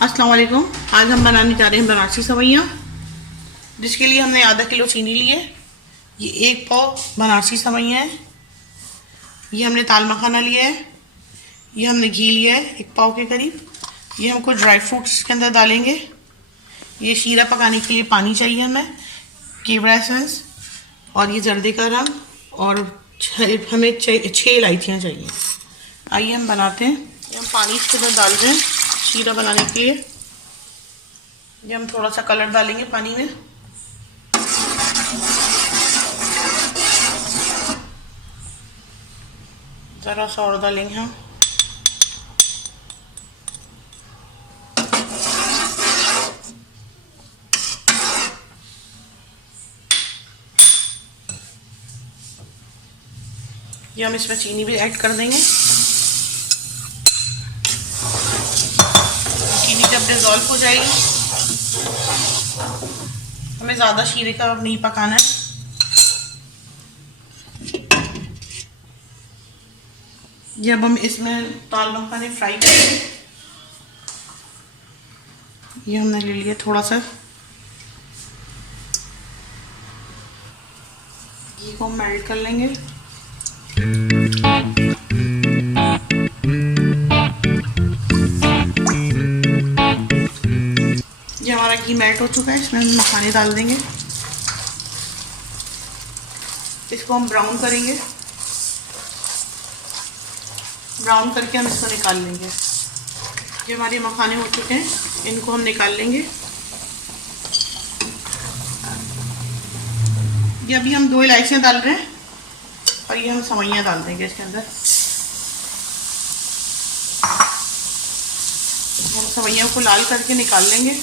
अस्सलाम वालेकुम। आज हम बनाने जा रहे हैं बनारसी सवैयाँ, जिसके लिए हमने आधा किलो चीनी ली है। ये 1 पाव बनारसी सवैयाँ है। ये हमने ताल मखाना लिया है। ये हमने घी लिया है 1 पाव के करीब। ये हम कुछ ड्राई फ्रूट्स के अंदर डालेंगे। ये शीरा पकाने के लिए पानी चाहिए हमें, केवड़ा एसेंस, और ये जर्दे का रंग, और हमें 6 इलायचियाँ चाहिए। आइए हम बनाते हैं। ये हम पानी इसके अंदर डाल रहे हैं शीरा बनाने के लिए। ये हम थोड़ा सा कलर डालेंगे पानी में। ज़रा सा और डालेंगे हम। ये हम इसमें चीनी भी ऐड कर देंगे। चीनी जब डिज़ोल्व हो जाएगी, हमें ज़्यादा शीरे का नहीं पकाना है। जब हम इसमें ताल मखाने फ्राई करेंगे, ये हमने ले लिया थोड़ा सा घी को मेल्ट कर लेंगे। ये हमारा घी मेल्ट हो चुका है। इसमें हम मखाने डाल देंगे। इसको हम ब्राउन करेंगे। ब्राउन करके हम इसको निकाल लेंगे। ये हमारे मखाने हो चुके हैं, इनको हम निकाल लेंगे। ये अभी हम 2 इलायचियाँ डाल रहे हैं, और ये हम सवैयाँ डाल देंगे इसके अंदर। हम सवैयों को लाल करके निकाल लेंगे।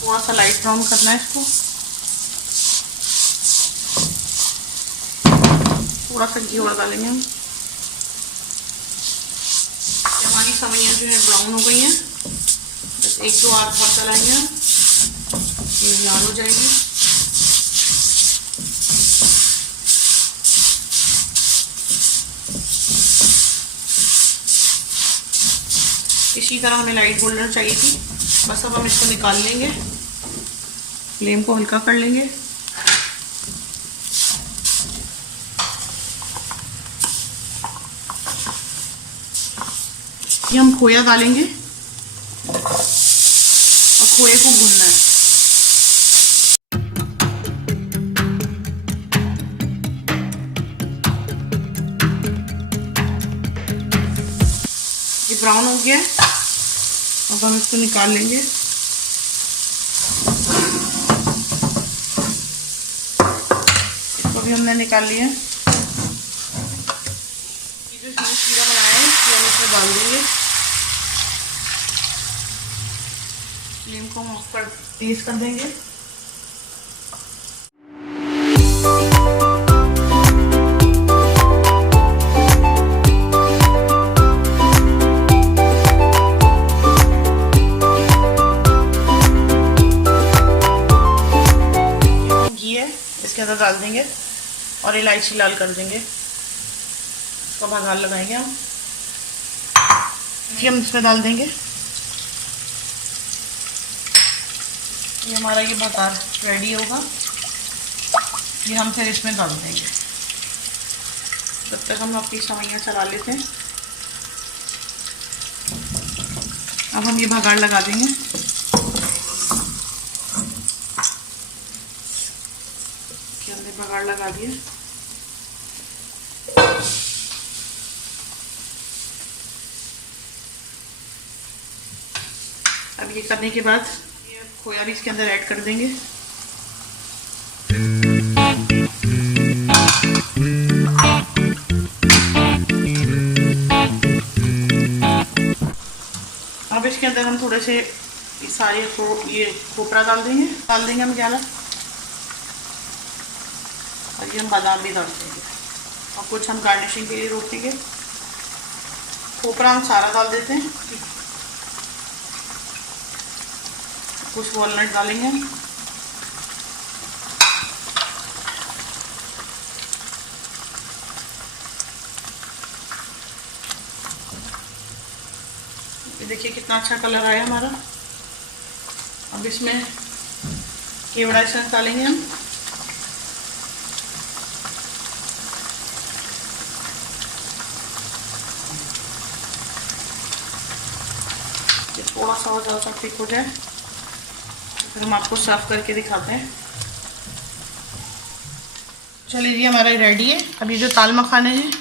थोड़ा सा लाइट ब्राउन करना है इसको। थोड़ा सा घी और डालेंगे हम। हमारी सवैयाँ जो है ब्राउन हो गई हैं। बस 1-2 और चलाएंगे हम, ये लाल हो जाएगी। इसी तरह हमें लाइट गोल्डन चाहिए थी। बस अब हम इसको निकाल लेंगे। फ्लेम को हल्का कर लेंगे। ये हम खोया डालेंगे और खोए को भूनना है। ये ब्राउन हो गया है। अब हम इसको निकाल लेंगे। इसको भी हमने निकाल लिया। ये जो शीरा बनाया है ये हम इसमें डाल देंगे। फ्लेम को हम ऑफ कर तेज कर देंगे। इसके अंदर डाल देंगे और इलायची लाल कर देंगे। इसका बघार लगाएंगे हम। ये हम इसमें डाल देंगे। ये हमारा ये बघार रेडी होगा। ये हम फिर इसमें डाल देंगे। तब तक हम अपनी सवैयाँ चला लेते हैं। अब हम ये बघार लगा देंगे। हमने बघार लगा दिया। अब ये करने के बाद ये खोया भी इसके अंदर ऐड कर देंगे। अब इसके अंदर हम थोड़े से सारे ये खोपरा डाल देंगे हम ग्याला, और ये हम बादाम भी डाल देंगे, और कुछ हम गार्निशिंग के लिए रोकेंगे। खोपरा हम सारा डाल देते हैं। कुछ वॉलनट डालेंगे। देखिए कितना अच्छा कलर आया हमारा। अब इसमें केवड़ा इसमें डालेंगे हम। ये थोड़ा सा और ज़्यादा थिक हो जाए फिर हम आपको सर्व करके दिखाते हैं। चलिए जी हमारा रेडी है। अब ये जो ताल मखाने हैं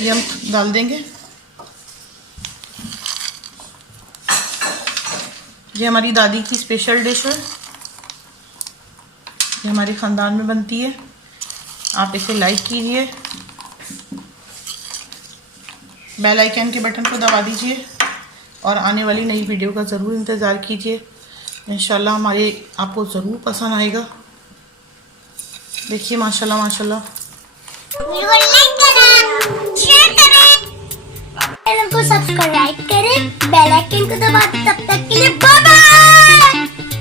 ये हम डाल देंगे। ये हमारी दादी की स्पेशल डिश है, ये हमारे ख़ानदान में बनती है। आप इसे लाइक कीजिए, बेल आइकन के बटन को दबा दीजिए और आने वाली नई वीडियो का ज़रूर इंतज़ार कीजिए। इंशाल्लाह हमारे आपको ज़रूर पसंद आएगा। देखिए माशाल्लाह माशाल्लाह। लाइक करें, शेयर करें, चैनल को सब्सक्राइब करें, बेल आइकन को दबा दें। तब तक के लिए